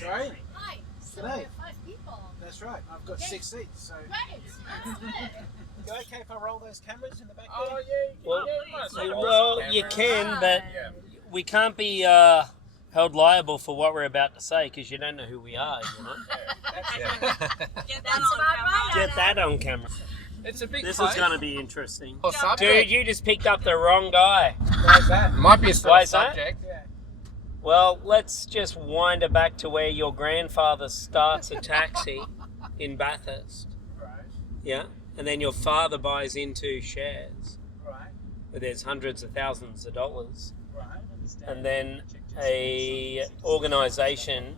Sorry? Hi. So G'day. we're 5 people. That's right. I've got 6 seats. So, Great. you okay if I roll those cameras in the back there? Oh yeah, Well, you can, but we can't be held liable for what we're about to say because you don't know who we are. You know. That's about right. Get that on camera. It's a big This place. is going to be interesting. Or subject. Dude, you just picked up the wrong guy. Why's that? Might be a sort Why of is that? subject. Yeah. Well, let's just wind it back to where your grandfather starts a taxi in Bathurst. Right. Yeah. And then your father buys into shares Right. where there's hundreds of thousands of dollars. Right. And then a organization,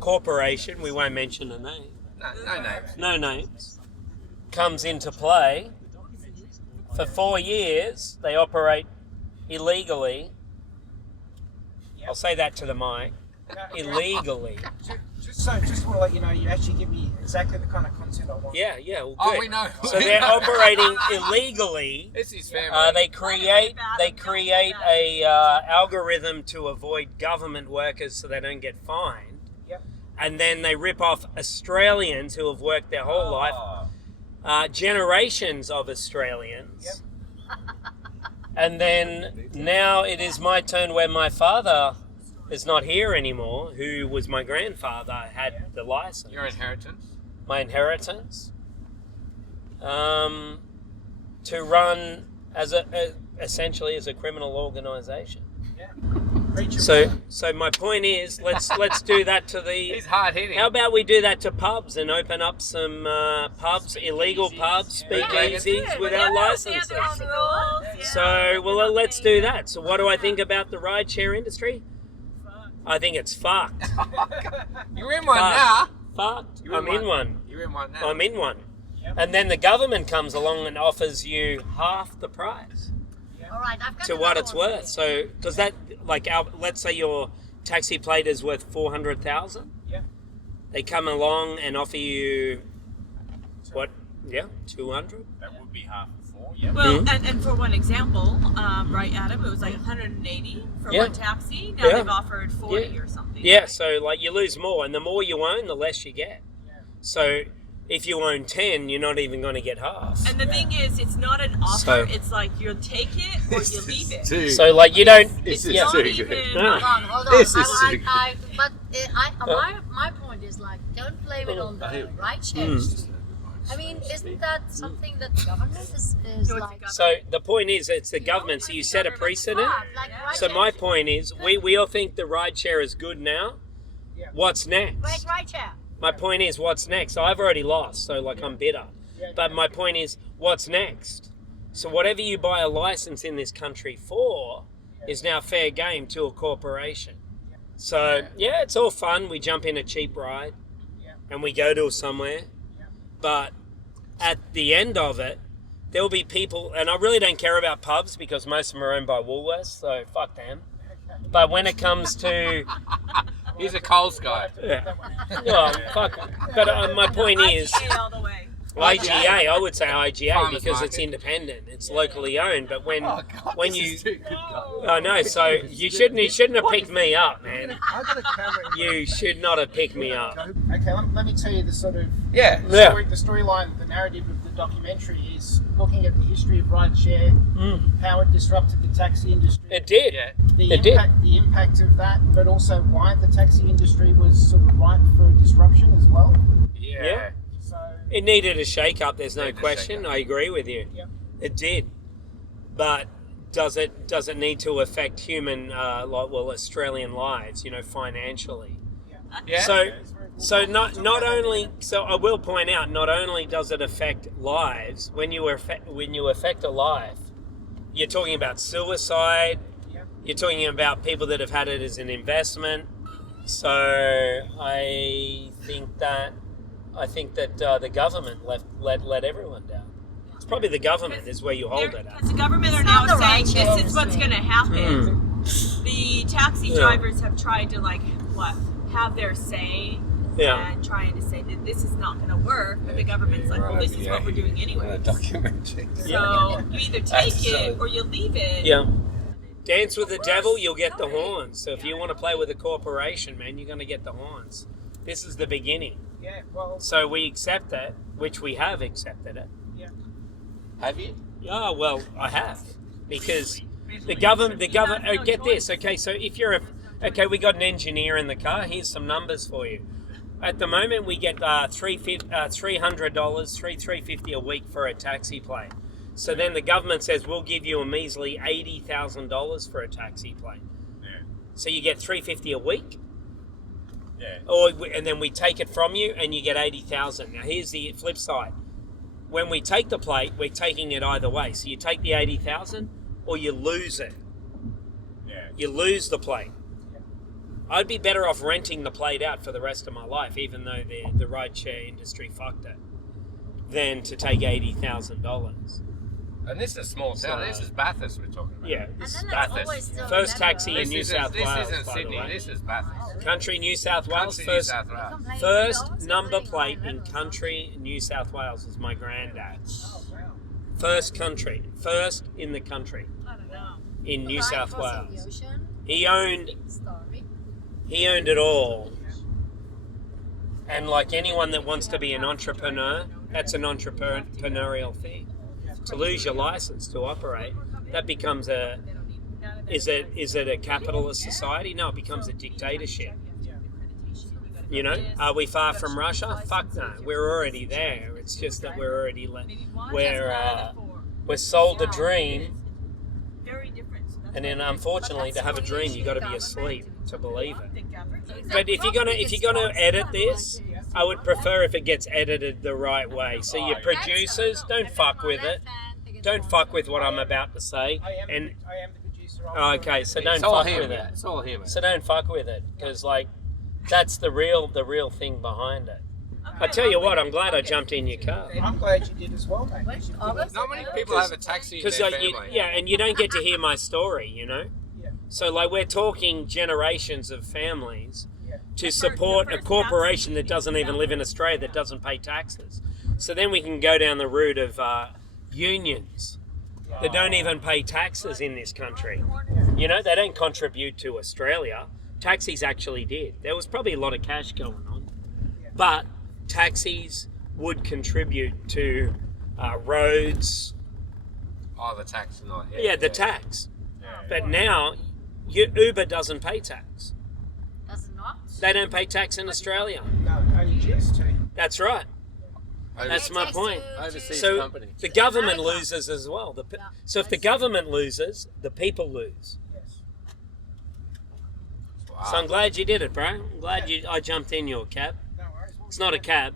corporation, we won't mention the name, No names. no names, comes into play. For 4 years, they operate illegally. I'll say that to the mic. Illegally. Just want to let you know, you actually give me exactly the kind of content I want. Yeah, well, good. Oh, we know. So they're operating illegally. It's his family. They create a algorithm to avoid government workers so they don't get fined. Yep. And then they rip off Australians who have worked their whole life, generations of Australians. Yep. And then now it is my turn where my father is not here anymore, who was my grandfather, had the license. Your inheritance. My inheritance. To run as essentially as a criminal organisation. Yeah. So my point is, let's do that to the. He's hard hitting. How about we do that to pubs and open up some pubs, illegal pubs, speakeasies without licenses? So, well, let's do that. So what do I think about the rideshare industry? I think it's fucked. You're in one Fucked. now. Fucked. You're I'm in one. You're in one now. I'm in one. And then the government comes along and offers you half the price All right, I've got to what another it's one. worth. So, does that, let's say your taxi plate is worth 400,000. Yeah. They come along and offer you, what? Yeah, 200. That would be half of 4, yeah. Well, and for one example, right, Adam, it was like 180 for Yeah. one taxi. Now Yeah. they've offered 40 Yeah. or something. Yeah, so like you lose more, and the more you own, the less you get. So if you own 10, you're not even going to get half. And the thing is, it's not an offer. So- it's like you'll take it or you leave it. So like you don't. It's yeah. not too even. good. No. Hold on. This is too good. My point is like, don't blame it on the rideshare industry. I mean, isn't that something that the government is like? So the point is, it's the government. So you set a precedent. Like So my point is, we all think the rideshare is good now. Yeah. What's next? Great rideshare. My point is, what's next? I've already lost, so like I'm bitter. But my point is, what's next? So whatever you buy a license in this country for is now fair game to a corporation. So yeah, it's all fun. We jump in a cheap ride and we go to somewhere. But at the end of it, there'll be people, and I really don't care about pubs because most of them are owned by Woolworths, so fuck them. But when it comes to He's a Coles guy. well, fuck. But my point is, IGA all the way. IGA. I would say IGA Farmers because it's market. independent. It's locally owned. But when when you, This is too good, guys. I know. So you shouldn't have picked me up, man. I got a camera. You should not have picked me up. Okay, let me tell you the sort of Yeah. Yeah. the storyline, the narrative of the documentary is looking at the history of rideshare, how it disrupted the taxi industry, It did. Yeah. the impact of that, but also why the taxi industry was sort of ripe for disruption as well. Yeah. So It needed a shake-up. There's no Needed a question. shake-up. I agree with you. Yep. It did. But does it need to affect human, Australian lives? Financially. Yeah. So not only, so I will point out, not only does it affect lives, when you affect a life, you're talking about suicide, you're talking about people that have had it as an investment. So I think that the government let everyone down. It's probably the government is where you hold it at. Because the government are It's now not the saying rideshare this is what's industry. going to happen. The taxi Yeah. drivers have tried to have their say Yeah. and trying to say that this is not going to work, but the government's like, well, this is what we're doing anyway. Documentary. So you either take it or you leave it. Yeah. Dance with the devil, you'll get the horns. So if you want to play with a corporation, man, you're going to get the horns. This is the beginning. Yeah, well, So we accept it, which we have accepted it. Have you? Yeah, well, I have. Because the government, get this, okay, so if you're okay, we got an engineer in the car, here's some numbers for you. At the moment, we get $300, $350 a week for a taxi plane. So then the government says, we'll give you a measly $80,000 for a taxi plane. Yeah. So you get $350 a week, Yeah. and then we take it from you and you get $80,000. Now here's the flip side. When we take the plate, we're taking it either way. So you take the $80,000 or you lose it. Yeah. You lose the plate. I'd be better off renting the plate out for the rest of my life, even though the rideshare industry fucked it, than to take $80,000. And this is a small town. This is Bathurst we're talking about. Yeah, And this is then let's Bathurst. always still First remember- taxi in New South This Wales, isn't by Sydney. the way. This is Bathurst. Country New South Wales. Country New South Wales. Complain First about number something plate on in level. country New South Wales was my granddad. oh wow. First in the country I don't know. in New Right South crossing the Wales. ocean. He owned Story. it all. And like anyone that wants to be an entrepreneur, that's an entrepreneurial thing. To lose your license to operate, that becomes is it a capitalist society? No, it becomes a dictatorship. You know, are we far from Russia? Fuck no, we're already there. It's just that we're already we're sold a dream, Very different. So that's and then unfortunately, to have a dream, you got to be asleep to believe it. the government. But if you're gonna edit this, I would prefer if it gets edited the right way. So your producers, don't fuck with it. Don't fuck with what I'm about to say. I am And the producer. okay, so don't It's all fuck here, with mate. it. It's all here, mate. So don't fuck with it, because like that's the real thing behind it. I tell you what, I'm glad I jumped in your car. I'm glad you did as well, mate. When? You should do August? it. Not many people have a taxi in Because their family. and you don't get to hear my story, you know. Yeah. So like we're talking generations of families Yeah. to support a corporation that doesn't even live in Australia, that doesn't pay taxes. So then we can go down the route of unions that don't even pay taxes in this country. You know, they don't contribute to Australia. Taxis actually did. There was probably a lot of cash going on, but taxis would contribute to roads. Oh, the tax is not here. Yeah, the tax. Yeah. But now, Uber doesn't pay tax. Does it not? They don't pay tax in Australia. No, only GST. That's right. That's Pay my tax point. to- Overseas So company. the government America. loses as well. Yeah, So if the I see. government loses, the people lose. Yes. Wow. So I'm glad you did it, bro. I'm glad I jumped in your cab. No worries. It's not a cab.